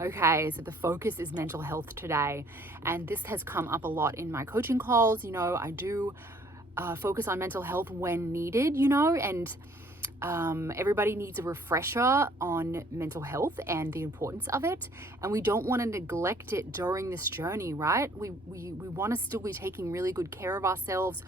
Okay, so the focus is mental health today. And this has come up a lot in my coaching calls. I do focus on mental health when needed, and everybody needs a refresher on mental health and the importance of it. And we don't want to neglect it during this journey, right? We want to still be taking really good care of ourselves.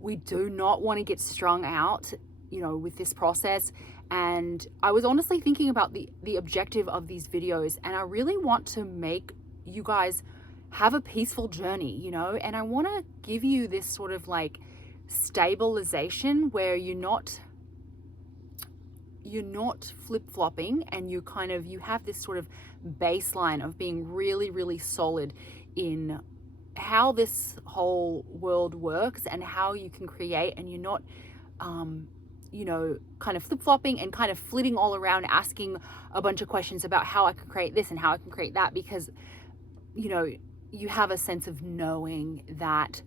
We do not want to get strung out, with this process. And I was honestly thinking about the objective of these videos, and I really want to make you guys have a peaceful journey, and I want to give you this sort of like stabilization where you're not flip-flopping, and you have this sort of baseline of being really, really solid in how this whole world works and how you can create, and you're not kind of flip-flopping and kind of flitting all around asking a bunch of questions about how I can create this and how I can create that, because you have a sense of knowing that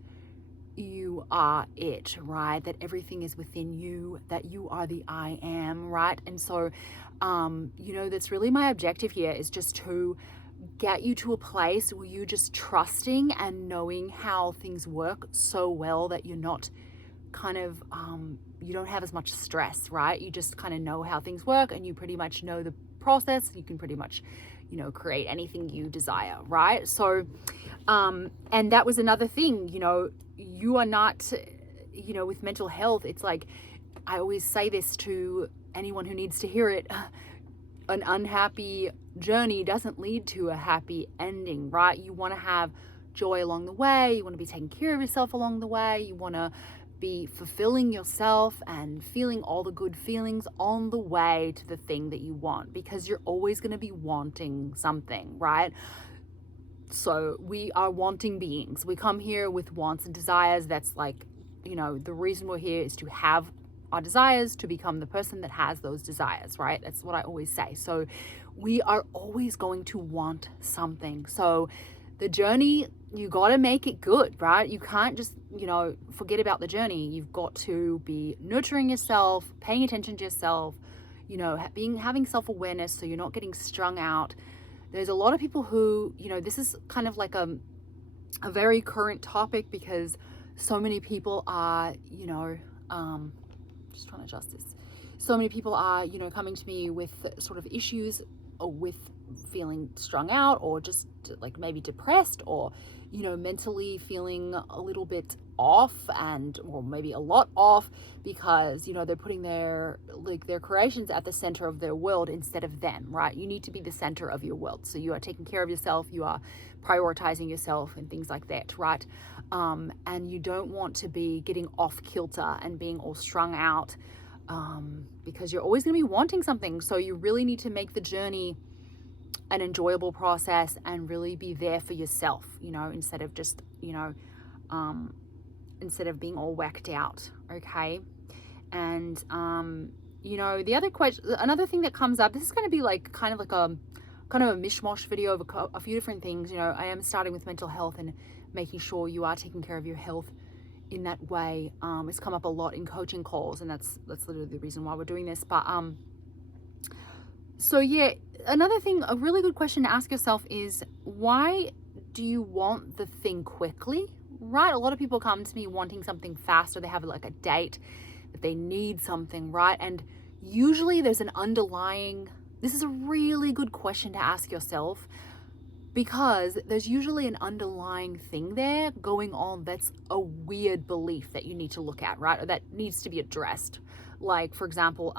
you are it, right? That everything is within you, that you are the I am, right? And so that's really my objective here, is just to get you to a place where you're just trusting and knowing how things work so well that you're not kind of you don't have as much stress, right? You just kind of know how things work, and you pretty much know the process. You can pretty much create anything you desire, right? So and that was another thing, you are not, with mental health, it's like, I always say this to anyone who needs to hear it, an unhappy journey doesn't lead to a happy ending, right? You want to have joy along the way. You want to be taking care of yourself along the way. You want to be fulfilling yourself and feeling all the good feelings on the way to the thing that you want, because you're always going to be wanting something, right? So we are wanting beings. We come here with wants and desires. That's like, the reason we're here is to have our desires, to become the person that has those desires, right? That's what I always say. So we are always going to want something. So the journey, you got to make it good, right? You can't just, forget about the journey. You've got to be nurturing yourself, paying attention to yourself, having self-awareness, so you're not getting strung out. There's a lot of people who, this is kind of like a very current topic, because so many people are, just trying to adjust this. So many people are, coming to me with sort of issues with feeling strung out, or just like maybe depressed, or mentally feeling a little bit off, or maybe a lot off, because they're putting their creations at the center of their world instead of them, right? You need to be the center of your world, so you are taking care of yourself, you are prioritizing yourself and things like that, right? And you don't want to be getting off kilter and being all strung out, because you're always going to be wanting something. So you really need to make the journey an enjoyable process and really be there for yourself, instead of just, instead of being all whacked out. Okay. And, the other question, another thing that comes up, this is going to be like kind of a mishmash video of a few different things. I am starting with mental health and making sure you are taking care of your health in that way. It's come up a lot in coaching calls, and that's literally the reason why we're doing this. But, so yeah, another thing, a really good question to ask yourself is, why do you want the thing quickly, right? A lot of people come to me wanting something fast, or they have like a date that they need something, right? And usually there's an underlying, this is a really good question to ask yourself, because there's usually an underlying thing there going on that's a weird belief that you need to look at, right? Or that needs to be addressed. Like, for example,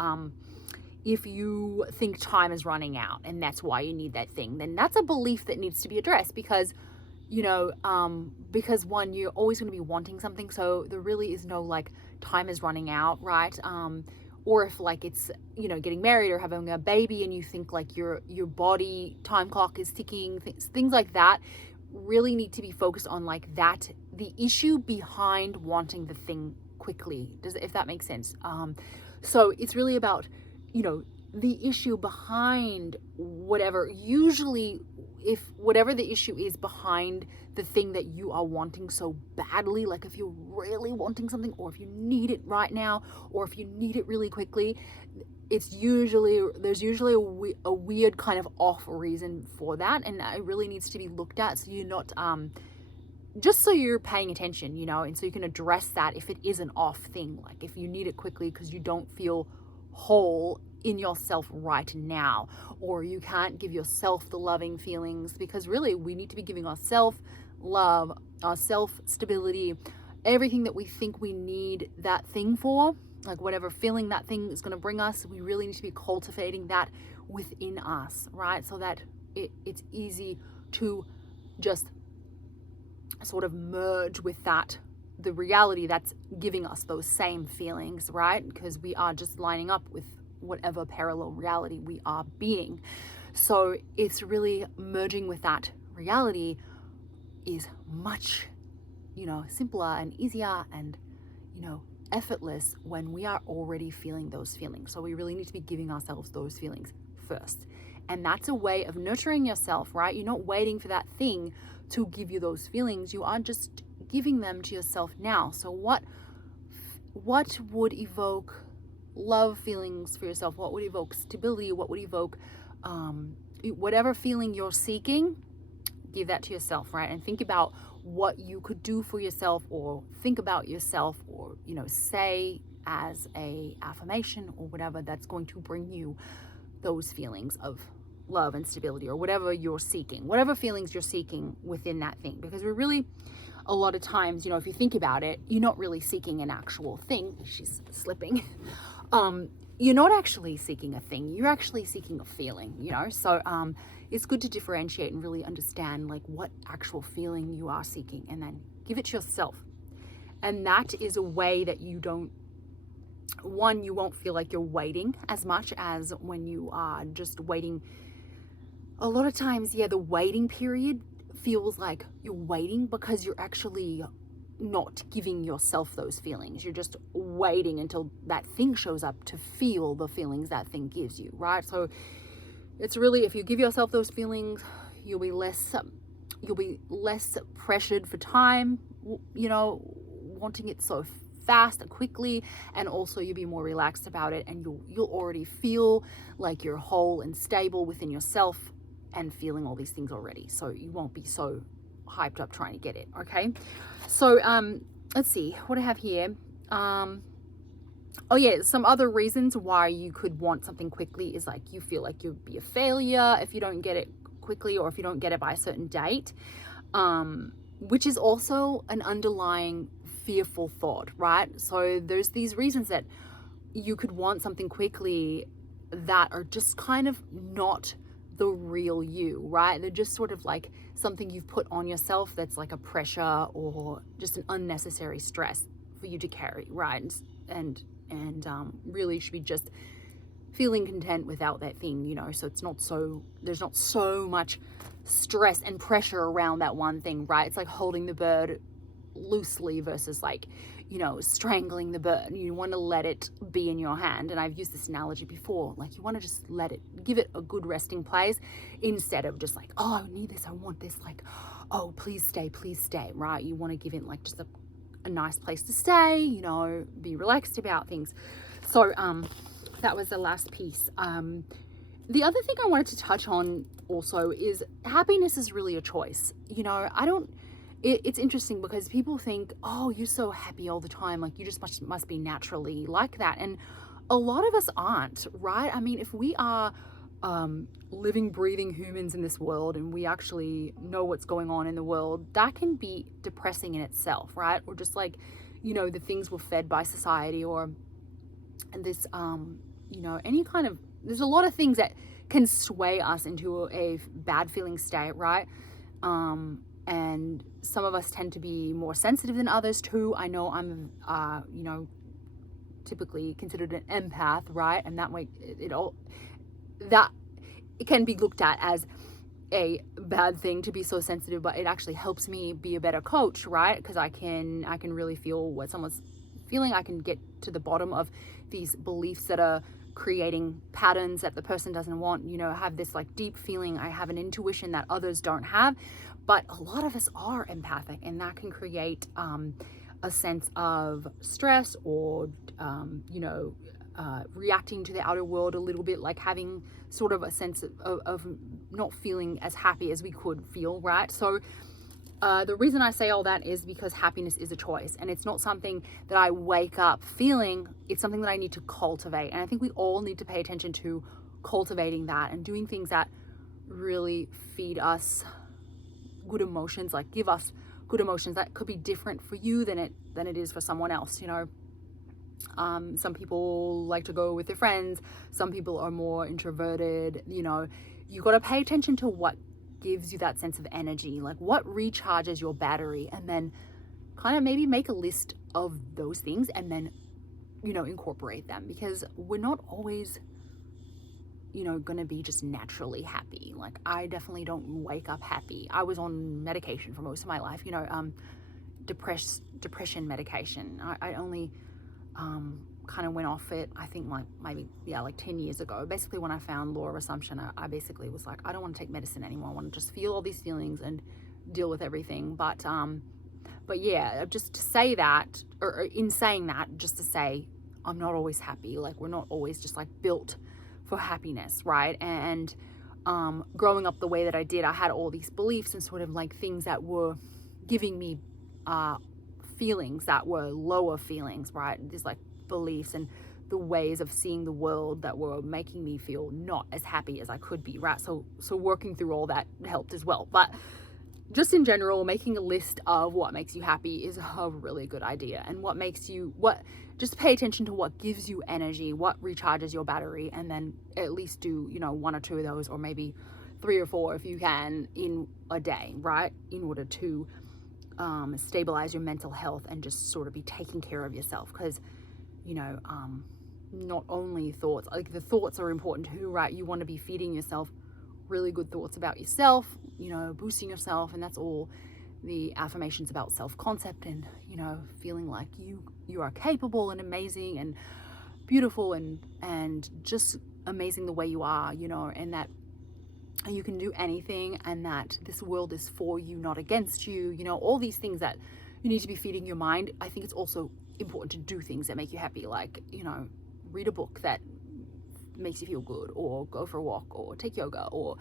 if you think time is running out and that's why you need that thing, then that's a belief that needs to be addressed, because because one, you're always going to be wanting something, so there really is no like time is running out, right? Or if like it's, getting married or having a baby, and you think like your body time clock is ticking, things like that really need to be focused on like that, the issue behind wanting the thing quickly, if that makes sense. So it's really about, the issue behind whatever, usually if whatever the issue is behind the thing that you are wanting so badly, like if you're really wanting something, or if you need it right now, or if you need it really quickly, there's usually a weird kind of off reason for that, and it really needs to be looked at, so you're not just so you're paying attention, you know, and so you can address that if it is an off thing, like if you need it quickly because you don't feel whole in yourself right now, or you can't give yourself the loving feelings, because really we need to be giving ourselves love, ourself stability, everything that we think we need that thing for, like whatever feeling that thing is going to bring us. We really need to be cultivating that within us, right? So that it's easy to just sort of merge with that, the reality that's giving us those same feelings, right? Because we are just lining up with whatever parallel reality we are being. So it's really merging with that reality is much, you know, simpler and easier and, you know, effortless when we are already feeling those feelings. So we really need to be giving ourselves those feelings first. And that's a way of nurturing yourself, right? You're not waiting for that thing to give you those feelings. You are just giving them to yourself now. So what would evoke love feelings for yourself? What would evoke stability? What would evoke whatever feeling you're seeking? Give that to yourself, right? And think about what you could do for yourself, or think about yourself, or, you know, say as a affirmation or whatever that's going to bring you those feelings of love and stability, or whatever you're seeking, whatever feelings you're seeking within that thing. Because we're really, a lot of times, you know, if you think about it, you're not really seeking an actual thing. She's slipping. You're not actually seeking a thing. You're actually seeking a feeling, you know? So it's good to differentiate and really understand like what actual feeling you are seeking, and then give it to yourself. And that is a way that you won't feel like you're waiting as much as when you are just waiting. A lot of times, the waiting period feels like you're waiting because you're actually not giving yourself those feelings. You're just waiting until that thing shows up to feel the feelings that thing gives you, right? So it's really, if you give yourself those feelings, you'll be less pressured for time, you know, wanting it so fast and quickly, and also you'll be more relaxed about it, and you'll already feel like you're whole and stable within yourself and feeling all these things already. So you won't be so hyped up trying to get it. Okay. So let's see what I have here. Oh yeah, some other reasons why you could want something quickly is like you feel like you'll be a failure if you don't get it quickly, or if you don't get it by a certain date, which is also an underlying fearful thought, right? So there's these reasons that you could want something quickly that are just kind of not the real you, right? They're just sort of like something you've put on yourself that's like a pressure or just an unnecessary stress for you to carry, right? And really should be just feeling content without that thing, you know? So there's not so much stress and pressure around that one thing, right? It's like holding the bird loosely versus like, you know, strangling the bird. You want to let it be in your hand. And I've used this analogy before, like you want to just give it a good resting place, instead of just like, oh, I need this, I want this, like, oh, please stay, right? You want to give it like just a nice place to stay, you know, be relaxed about things. So that was the last piece. The other thing I wanted to touch on also is happiness is really a choice. You know, it's interesting because people think, oh, you're so happy all the time, like you just must be naturally like that. And a lot of us aren't, right? I mean, if we are living, breathing humans in this world, and we actually know what's going on in the world, that can be depressing in itself, right? Or just like, you know, the things we're fed by society, or this, you know, any kind of, there's a lot of things that can sway us into a bad feeling state, right? And some of us tend to be more sensitive than others too. I know I'm, you know, typically considered an empath, right? And that way it can be looked at as a bad thing to be so sensitive, but it actually helps me be a better coach, right? Because I can really feel what someone's feeling. I can get to the bottom of these beliefs that are creating patterns that the person doesn't want, you know, have this like deep feeling. I have an intuition that others don't have, but a lot of us are empathic, and that can create a sense of stress, or you know, reacting to the outer world a little bit, like having sort of a sense of not feeling as happy as we could feel, right? So the reason I say all that is because happiness is a choice, and it's not something that I wake up feeling. It's something that I need to cultivate. And I think we all need to pay attention to cultivating that and doing things that really feed us good emotions, like give us good emotions that could be different for you than it is for someone else. You know, some people like to go with their friends, some people are more introverted. You know, you got to pay attention to what gives you that sense of energy, like what recharges your battery, and then kind of maybe make a list of those things and then, you know, incorporate them, because we're not always, you know, gonna be just naturally happy. Like I definitely don't wake up happy. I was on medication for most of my life, you know, depression medication. I only kind of went off it, I think like 10 years ago. Basically when I found law of assumption, I basically was like, I don't want to take medicine anymore. I want to just feel all these feelings and deal with everything. But yeah, just to say that, or in saying that, just to say I'm not always happy. Like we're not always just like built for happiness, right? And growing up the way that I did, I had all these beliefs and sort of like things that were giving me feelings that were lower feelings, right? These like beliefs and the ways of seeing the world that were making me feel not as happy as I could be, right? So working through all that helped as well. But just in general, making a list of what makes you happy is a really good idea. And just pay attention to what gives you energy, what recharges your battery, and then at least do, you know, 1 or 2 of those, or maybe 3 or 4 if you can in a day, right? In order to stabilize your mental health and just sort of be taking care of yourself. Because, you know, not only thoughts, like the thoughts are important too, right? You want to be feeding yourself really good thoughts about yourself, you know, boosting yourself. And that's all the affirmations about self-concept and, you know, feeling like you are capable and amazing and beautiful and just amazing the way you are, you know, and that you can do anything, and that this world is for you, not against you. You know, all these things that you need to be feeding your mind. I think it's also important to do things that make you happy, like, you know, read a book that makes you feel good, or go for a walk, or take yoga, or,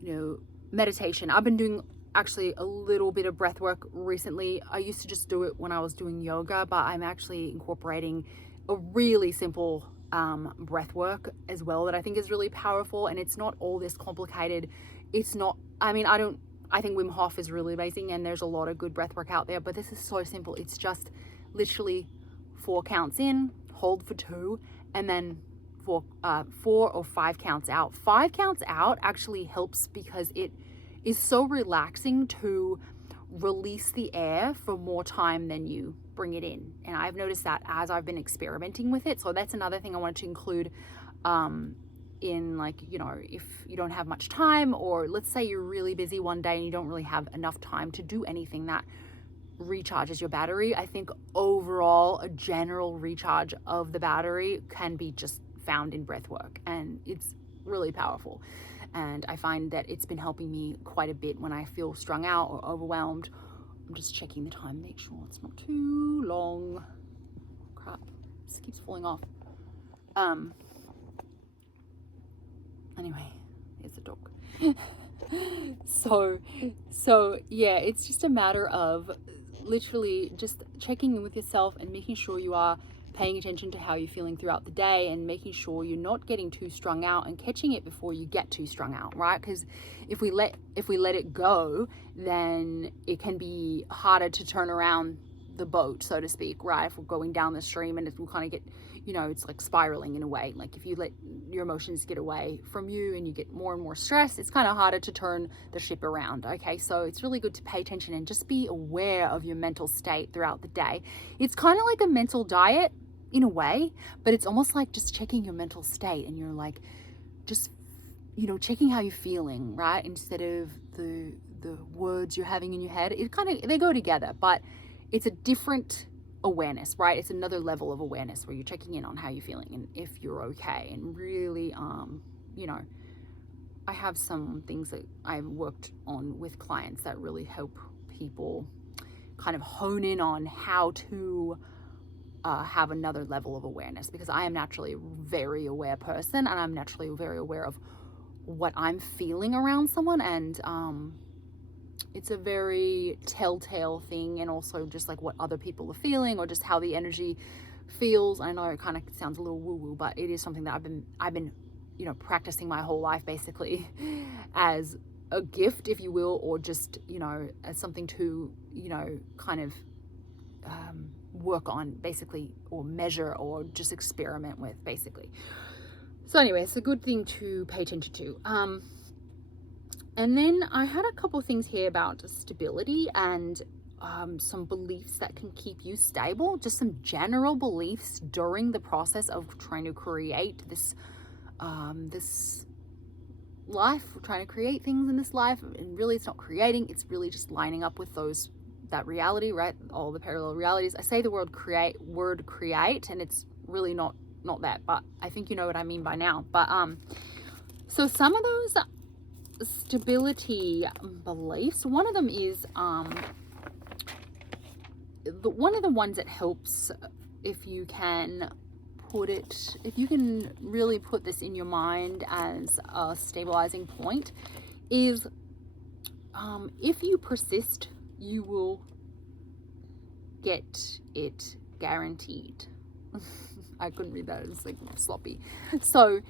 you know, meditation. I've been doing actually a little bit of breath work recently. I used to just do it when I was doing yoga, but I'm actually incorporating a really simple breath work as well that I think is really powerful. And it's not all this complicated. It's not, I mean, I think Wim Hof is really amazing, and there's a lot of good breath work out there, but this is so simple. It's just literally 4 counts in, hold for 2, and then 4 or 5 counts out. 5 counts out actually helps because it is so relaxing to release the air for more time than you bring it in. And I've noticed that as I've been experimenting with it. So that's another thing I wanted to include in, like, you know, if you don't have much time, or let's say you're really busy one day and you don't really have enough time to do anything that recharges your battery. I think overall a general recharge of the battery can be just found in breath work, and it's really powerful. And I find that it's been helping me quite a bit when I feel strung out or overwhelmed. I'm just checking the time, make sure it's not too long. Crap, this keeps falling off. Anyway, here's the dog. so yeah, it's just a matter of literally just checking in with yourself and making sure you are paying attention to how you're feeling throughout the day, and making sure you're not getting too strung out and catching it before you get too strung out, right? Because if we let it go, then it can be harder to turn around the boat, so to speak, right? If we're going down the stream and it will kind of get, you know, it's like spiraling in a way. Like if you let your emotions get away from you and you get more and more stressed, it's kind of harder to turn the ship around. Okay, so it's really good to pay attention and just be aware of your mental state throughout the day. It's kind of like a mental diet in a way, but it's almost like just checking your mental state, and you're like just, you know, checking how you're feeling, right? Instead of the words you're having in your head. It kind of, they go together, but it's a different awareness, right? It's another level of awareness where you're checking in on how you're feeling and if you're okay. And really, you know, I have some things that I've worked on with clients that really help people kind of hone in on how to have another level of awareness, because I am naturally a very aware person, and I'm naturally very aware of what I'm feeling around someone, and it's a very telltale thing, and also just like what other people are feeling, or just how the energy feels. I know it kind of sounds a little woo-woo, but it is something that I've been you know, practicing my whole life, basically, as a gift, if you will, or just, you know, as something to, you know, kind of work on, basically, or measure, or just experiment with, basically. So anyway, it's a good thing to pay attention to. And then I had a couple of things here about stability and some beliefs that can keep you stable, just some general beliefs during the process of trying to create this this life. We're trying to create things in this life, and really it's not creating, it's really just lining up with that reality, right? All the parallel realities. I say the word create, and it's really not that, but I think you know what I mean by now. But so some of those stability beliefs, one of them is one of the ones that helps, if you can really put this in your mind as a stabilizing point, is if you persist, you will get it guaranteed. I couldn't read that, it's like sloppy. So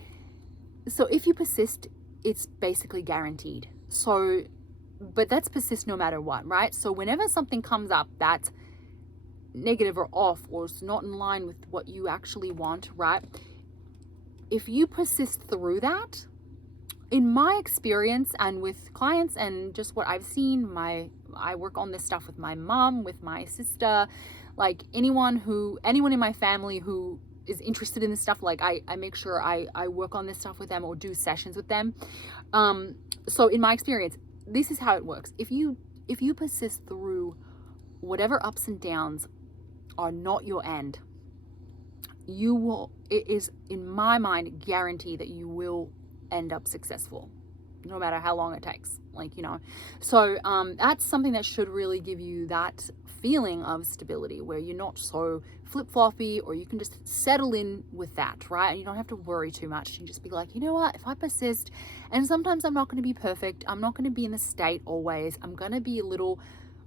if you persist, it's basically guaranteed. So, but that's persist no matter what, right? So whenever something comes up that's negative or off, or it's not in line with what you actually want, right? If you persist through that, in my experience and with clients and just what I've seen, I work on this stuff with my mom, with my sister, like anyone in my family who is interested in this stuff, like I make sure I work on this stuff with them or do sessions with them. So in my experience, this is how it works. If you persist through whatever ups and downs are not your end, it is, in my mind, guaranteed that you will end up successful, no matter how long it takes, like, you know. So that's something that should really give you that feeling of stability, where you're not so flip-floppy, or you can just settle in with that, right? And you don't have to worry too much. You just be like, you know what, if I persist, and sometimes I'm not going to be perfect, I'm not going to be in the state always, I'm going to be a little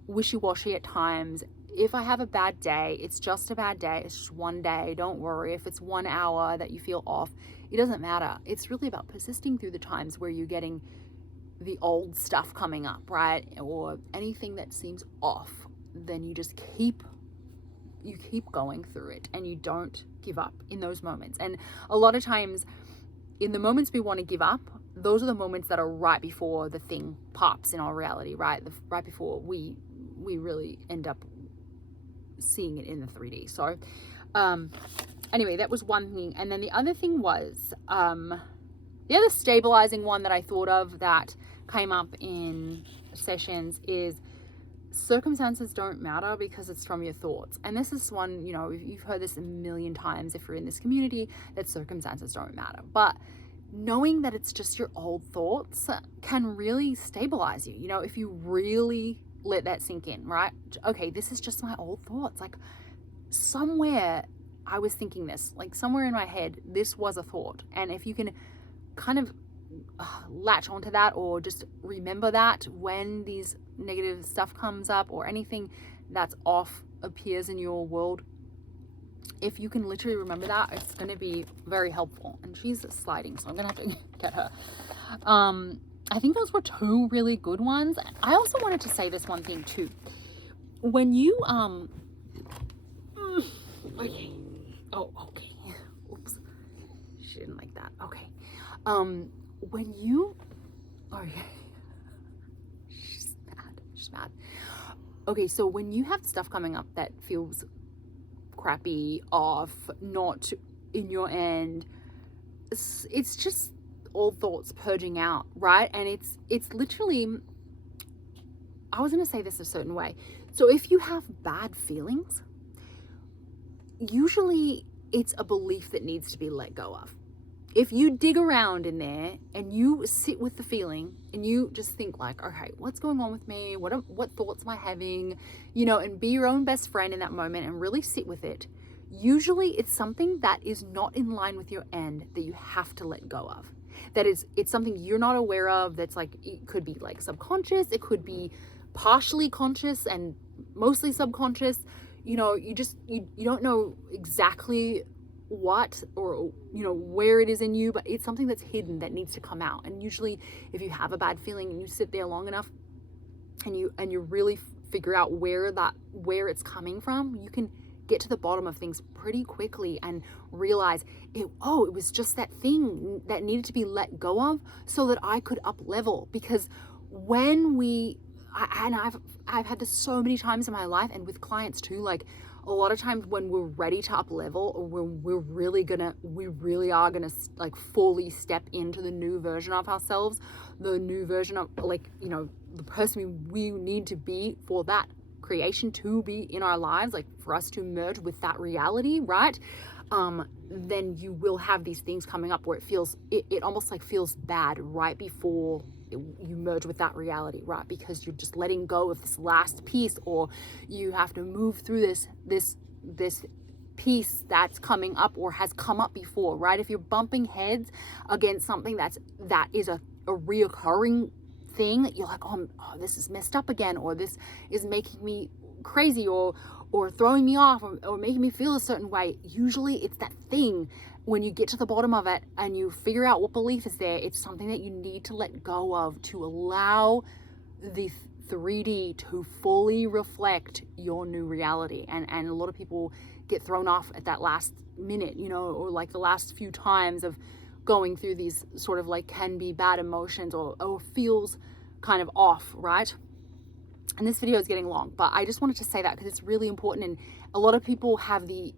wishy-washy at times. If I have a bad day, it's just a bad day. It's just one day. Don't worry. If it's 1 hour that you feel off, it doesn't matter. It's really about persisting through the times where you're getting the old stuff coming up, right? Or anything that seems off. Then you just keep going through it, and you don't give up in those moments. And a lot of times, in the moments we want to give up, those are the moments that are right before the thing pops in our reality, right? Right before we really end up seeing it in the 3D. So anyway, that was one thing. And then the other thing was the other stabilizing one that I thought of that came up in sessions is circumstances don't matter because it's from your thoughts. And this is one, you know, you've heard this a million times if you're in this community, that circumstances don't matter. But knowing that it's just your old thoughts can really stabilize you, you know, if you really let that sink in, right? Okay, this is just my old thoughts. Like, somewhere I was thinking this, like somewhere in my head, this was a thought. And if you can kind of latch onto that, or just remember that when these negative stuff comes up, or anything that's off appears in your world, if you can literally remember that, it's going to be very helpful. And she's sliding, so I'm going to have to get her. I think those were two really good ones. I also wanted to say this one thing too. When you, okay. Oh, okay. Oops. She didn't like that. Okay. When you, okay. She's mad. Okay, so when you have stuff coming up that feels crappy, off, not in your end, it's just old thoughts purging out, right? And it's literally, I was going to say this a certain way. So if you have bad feelings, usually it's a belief that needs to be let go of. If you dig around in there and you sit with the feeling and you just think like, okay, what's going on with me? What thoughts am I having? You know, and be your own best friend in that moment and really sit with it. usually it's something that is not in line with your end that you have to let go of. That is, it's something you're not aware of. That's like, it could be like subconscious, it could be partially conscious and mostly subconscious. You know, you don't know exactly what or where it is in you, but it's something that's hidden that needs to come out. And usually if you have a bad feeling and you sit there long enough and you really figure out where it's coming from, you can get to the bottom of things pretty quickly and realize it was just that thing that needed to be let go of so that I could up level. Because I've had this so many times in my life and with clients too, like a lot of times when we're ready to up level, or when we really are gonna like fully step into the new version of ourselves, the new version of the person we need to be for that creation to be in our lives, like for us to merge with that reality, right? Then you will have these things coming up where it almost like feels bad right before you merge with that reality, right? Because you're just letting go of this last piece, or you have to move through this piece that's coming up or has come up before, right? If you're bumping heads against something that is a reoccurring thing that you're like, oh, this is messed up again, or this is making me crazy, or throwing me off, or making me feel a certain way, usually it's that thing. When you get to the bottom of it and you figure out what belief is there, it's something that you need to let go of to allow the 3D to fully reflect your new reality. And a lot of people get thrown off at that last minute, or like the last few times of going through these sort of like can be bad emotions, or feels kind of off, right? And this video is getting long, but I just wanted to say that because it's really important. And a lot of people have the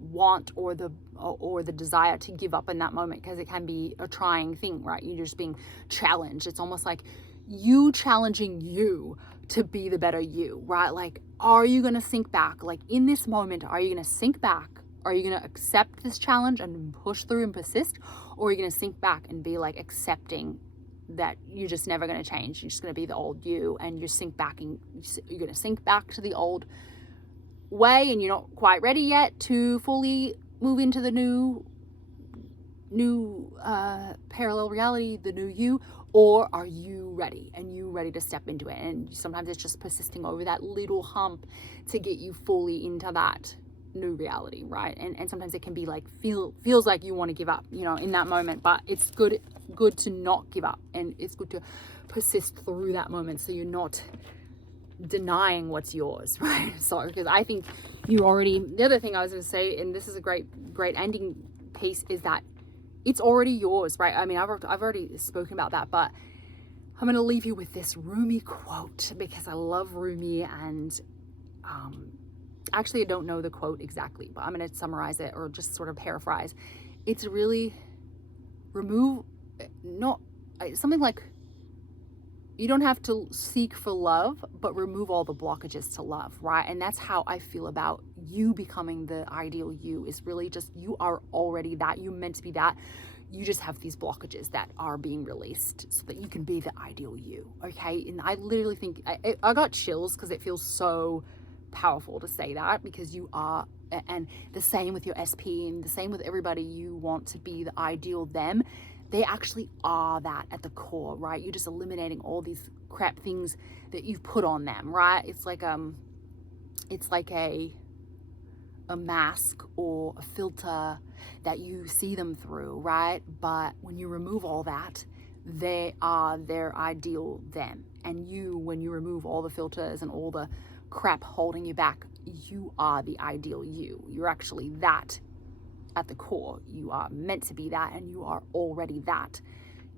want or the desire to give up in that moment, because it can be a trying thing, right? You're just being challenged. It's almost like you challenging you to be the better you, right? Like, are you going to sink back? Like in this moment, are you going to sink back? Are you going to accept this challenge and push through and persist? Or are you going to sink back and be like accepting that you're just never going to change? You're just going to be the old you, and you're going to sink back to the old way, and you're not quite ready yet to fully move into the new parallel reality, the new you? Or are you ready, and you ready to step into it? And sometimes it's just persisting over that little hump to get you fully into that new reality, right? And sometimes it can be like feels like you want to give up, in that moment, but it's good to not give up, and it's good to persist through that moment so you're not denying what's yours, right? So, because I think the other thing I was going to say, and this is a great ending piece, is that it's already yours, right? I mean, I've already spoken about that, but I'm going to leave you with this Rumi quote, because I love Rumi, and actually I don't know the quote exactly, but I'm going to summarize it or just sort of paraphrase. It's really something like, you don't have to seek for love, but remove all the blockages to love, right? And that's how I feel about you becoming the ideal you. Is really just, you are already that. You meant to be that. You just have these blockages that are being released so that you can be the ideal you, okay? And I literally think, I got chills because it feels so powerful to say that, because you are, and the same with your SP, and the same with everybody you want to be the ideal them. They actually are that at the core, right? You're just eliminating all these crap things that you've put on them, right? It's like a mask or a filter that you see them through, right? But when you remove all that, they are their ideal them. And when you remove all the filters and all the crap holding you back, you are the ideal you. You're actually that. At the core, you are meant to be that, and you are already that.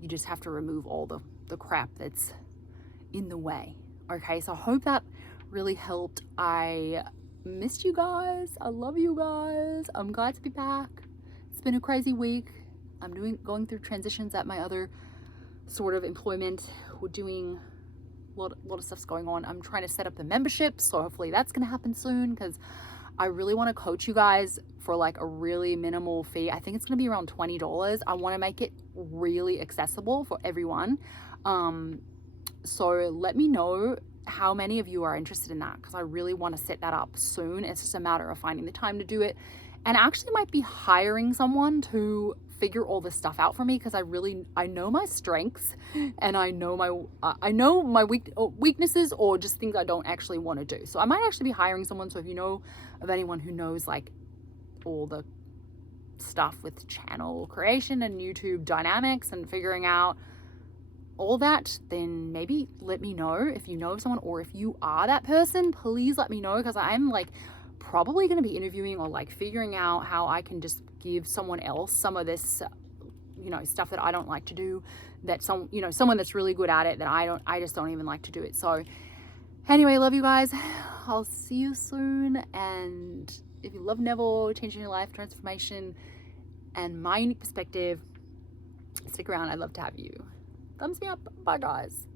You just have to remove all the crap that's in the way. Okay, so I hope that really helped. I missed you guys. I love you guys. I'm glad to be back. It's been a crazy week. I'm going through transitions at my other sort of employment. We're doing a lot of stuff's going on. I'm trying to set up the membership, so hopefully that's going to happen soon, because I really want to coach you guys for like a really minimal fee. I think it's going to be around $20. I want to make it really accessible for everyone. So let me know how many of you are interested in that, because I really want to set that up soon. It's just a matter of finding the time to do it, and actually might be hiring someone to figure all this stuff out for me, because I know my strengths and I know my weaknesses, or just things I don't actually want to do. So I might actually be hiring someone. So if you know of anyone who knows like all the stuff with channel creation and YouTube dynamics and figuring out all that, then maybe let me know if you know of someone, or if you are that person, please let me know, because I'm like probably going to be interviewing or like figuring out how I can just give someone else some of this, stuff that I don't like to do, that someone that's really good at it that I just don't even like to do it. So anyway, love you guys. I'll see you soon. And if you love Neville, changing your life, transformation, and my unique perspective, stick around. I'd love to have you. Thumbs me up. Bye guys.